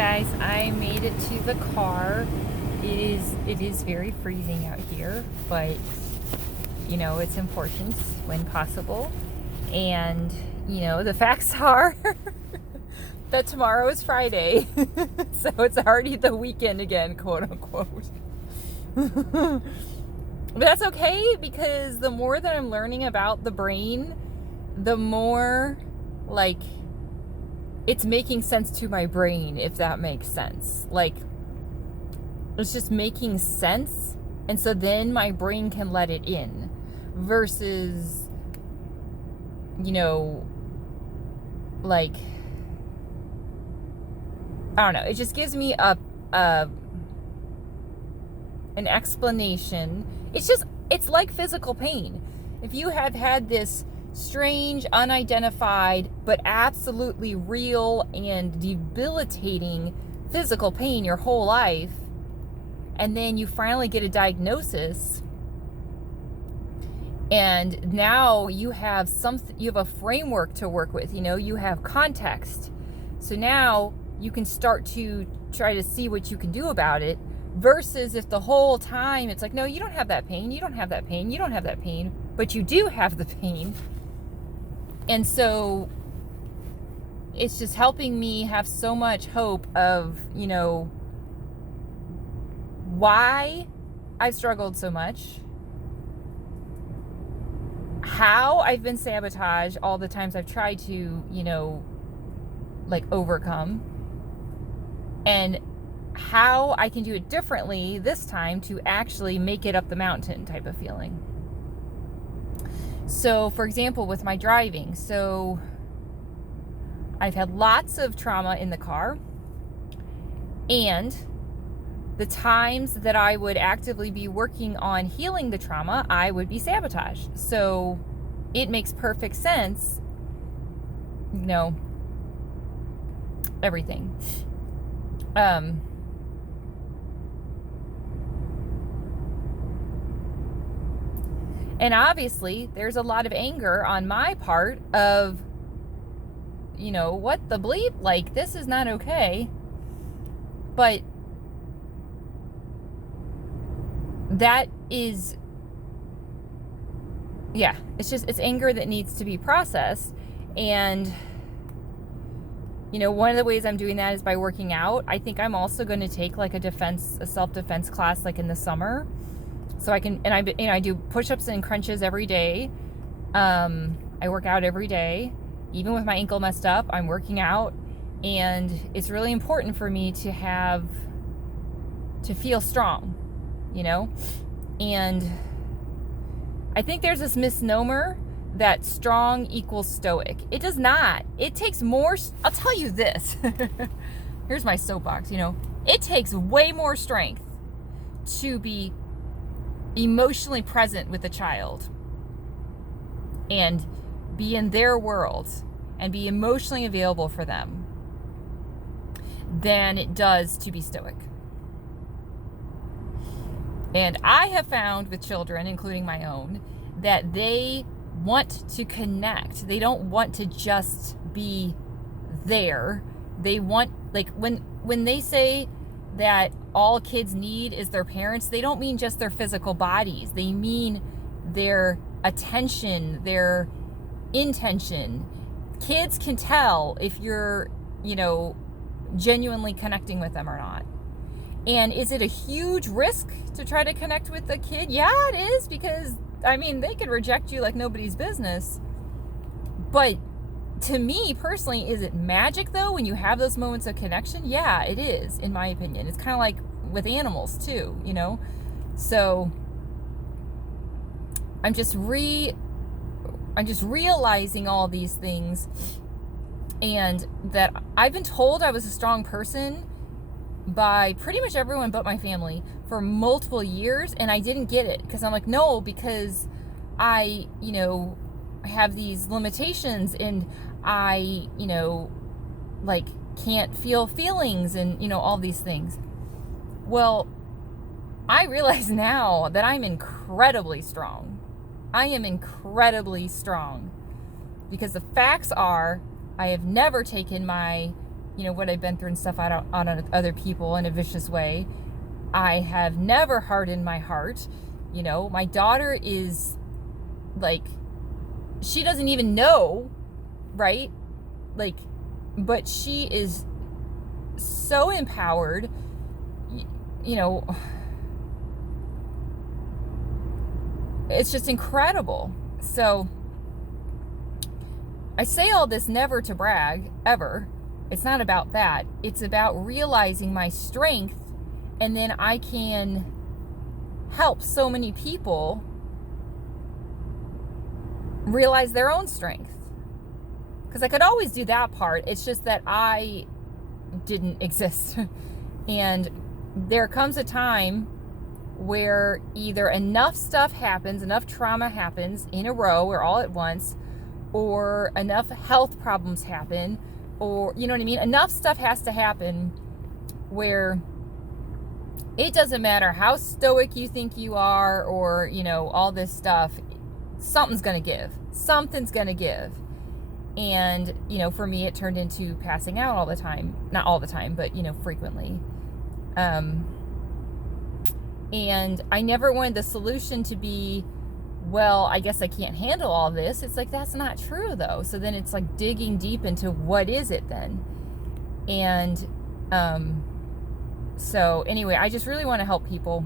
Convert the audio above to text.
guys, I made it to the car. It is very freezing out here, but it's important when possible. And the facts are that tomorrow is Friday. So it's already the weekend again, quote unquote. But that's okay, because the more that I'm learning about the brain, the more it's making sense to my brain, if that makes sense. It's just making sense. And so then my brain can let it in versus, I don't know. It just gives me an explanation. It's like physical pain. If you have had this strange, unidentified, but absolutely real and debilitating physical pain your whole life, and then you finally get a diagnosis, and now you have a framework to work with, you have context. So now you can start to try to see what you can do about it, versus if the whole time it's like, no, you don't have that pain, you don't have that pain, you don't have that pain, but you do have the pain. And so it's just helping me have so much hope of, why I've struggled so much, how I've been sabotaged all the times I've tried to, overcome, and how I can do it differently this time to actually make it up the mountain type of feeling. So, for example, with my driving, so I've had lots of trauma in the car, and the times that I would actively be working on healing the trauma, I would be sabotaged. So it makes perfect sense, everything. And obviously, there's a lot of anger on my part of, what the bleep? This is not okay. But that is, it's anger that needs to be processed. And, one of the ways I'm doing that is by working out. I think I'm also going to take a self-defense class in the summer. So I can, and I do push-ups and crunches every day. I work out every day. Even with my ankle messed up, I'm working out. And it's really important for me to feel strong, And I think there's this misnomer that strong equals stoic. It does not. It takes more, I'll tell you this. Here's my soapbox, It takes way more strength to be emotionally present with a child and be in their world and be emotionally available for them than it does to be stoic. And I have found with children, including my own, that they want to connect. They don't want to just be there. They want, when they say that all kids need is their parents, they don't mean just their physical bodies. They mean their attention, their intention. Kids can tell if you're, genuinely connecting with them or not. And is it a huge risk to try to connect with a kid? Yeah, it is, because, they could reject you like nobody's business. But to me personally, is it magic though when you have those moments of connection? Yeah, it is, in my opinion. It's kind of like with animals too, So I'm just realizing all these things, and that I've been told I was a strong person by pretty much everyone but my family for multiple years, and I didn't get it, because I'm like, no, because I have these limitations, and I can't feel feelings, and all these things. Well, I realize now that I'm incredibly strong. I am incredibly strong, because the facts are, I have never taken my what I've been through and stuff out on other people in a vicious way. I have never hardened my heart. My daughter is like, she doesn't even know, right? Like, but she is so empowered, it's just incredible. So I say all this never to brag, ever. It's not about that. It's about realizing my strength, and then I can help so many people realize their own strength. Because I could always do that part. It's just that I didn't exist. And there comes a time where either enough stuff happens, enough trauma happens in a row or all at once, or enough health problems happen, or, you know what I mean? Enough stuff has to happen where it doesn't matter how stoic you think you are, or, all this stuff, something's going to give. Something's going to give. And, for me, it turned into passing out all the time. Not all the time, but, frequently. And I never wanted the solution to be, well, I guess I can't handle all this. It's like, that's not true, though. So then it's like digging deep into what is it then? And so anyway, I just really want to help people.